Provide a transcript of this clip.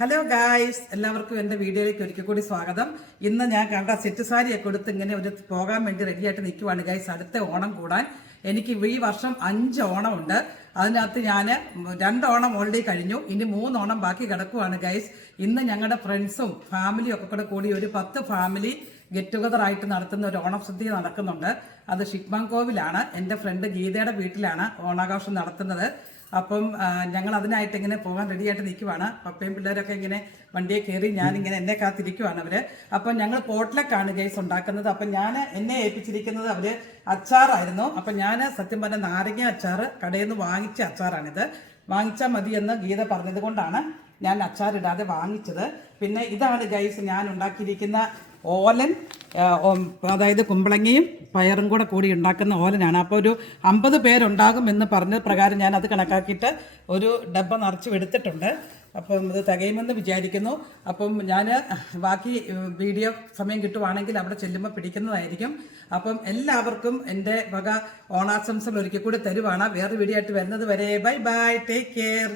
Hello guys, എല്ലാവർക്കും എൻ്റെ വീഡിയോയിലേക്ക് ഒരിക്കൽ കൂടി സ്വാഗതം. ഇന്ന് ഞാൻ കണ്ട സെറ്റ് സാരിയൊക്കെ എടുത്ത് ഇങ്ങനെ ഒരു പോകാൻ വേണ്ടി റെഡിയായിട്ട് നിൽക്കുവാണ് ഗൈസ്. അടുത്ത ഓണം കൂടാൻ എനിക്ക് ഈ വർഷം 5 ഓണമുണ്ട്. അതിനകത്ത് ഞാൻ 2 ഓണം ഓൾറെഡി കഴിഞ്ഞു, ഇനി 3 ഓണം ബാക്കി കിടക്കുവാണ് ഗൈസ്. ഇന്ന് ഞങ്ങളുടെ ഫ്രണ്ട്സും ഫാമിലിയും ഒക്കെ കൂടി ഒരു 10 ഫാമിലി ഗെറ്റ് ടുഗദർ ആയിട്ട് നടത്തുന്ന ഒരു ഓണം സദ്യ നടക്കുന്നുണ്ട്. അത് ഷിക്മാങ്കോവിലാണ്. എൻ്റെ ഫ്രണ്ട് ഗീതയുടെ വീട്ടിലാണ് ഓണാഘോഷം നടത്തുന്നത്. അപ്പം ഞങ്ങൾ അതിനായിട്ട് ഇങ്ങനെ പോകാൻ റെഡിയായിട്ട് നിൽക്കുവാണ്. പപ്പയും പിള്ളേരൊക്കെ ഇങ്ങനെ വണ്ടിയെ കയറി ഞാനിങ്ങനെ എന്നെ കാത്തിരിക്കുവാണ് അവർ. അപ്പം ഞങ്ങൾ പോട്ട്ലക്കാണ് ഗൈസ് ഉണ്ടാക്കുന്നത്. അപ്പം എന്നെ ഏൽപ്പിച്ചിരിക്കുന്നത് അവർ അച്ചാറായിരുന്നു. അപ്പം ഞാൻ സത്യം പറഞ്ഞ നാരങ്ങ അച്ചാർ കടയിൽ നിന്ന് വാങ്ങിച്ച അച്ചാറാണിത്. വാങ്ങിച്ചാൽ മതിയെന്ന് ഗീത പറഞ്ഞത് കൊണ്ടാണ് ഞാൻ അച്ചാറിടാതെ വാങ്ങിച്ചത്. പിന്നെ ഇതാണ് ഗൈസ് ഞാൻ ഉണ്ടാക്കിയിരിക്കുന്ന ഓലൻ, അതായത് കുമ്പളങ്ങയും പയറും കൂടി ഉണ്ടാക്കുന്ന ഓലനാണ്. അപ്പോൾ ഒരു 50 പേരുണ്ടാകും എന്ന് പറഞ്ഞ പ്രകാരം ഞാൻ അത് കണക്കാക്കിയിട്ട് ഒരു ഡബ്ബ നിറച്ചും എടുത്തിട്ടുണ്ട്. അപ്പം ഇത് തികയുമെന്ന് വിചാരിക്കുന്നു. അപ്പം ഞാൻ ബാക്കി വീഡിയോ സമയം കിട്ടുവാണെങ്കിൽ അവിടെ ചെല്ലുമ്പോൾ പിടിക്കുന്നതായിരിക്കും. അപ്പം എല്ലാവർക്കും എൻ്റെ വക ഓണാശംസകൾ ഒരിക്കൽ കൂടി തരുവാണ്. വേറെ വീഡിയോ ആയിട്ട് വരുന്നത് വരെ ബൈ ബൈ, ടേക്ക് കെയർ.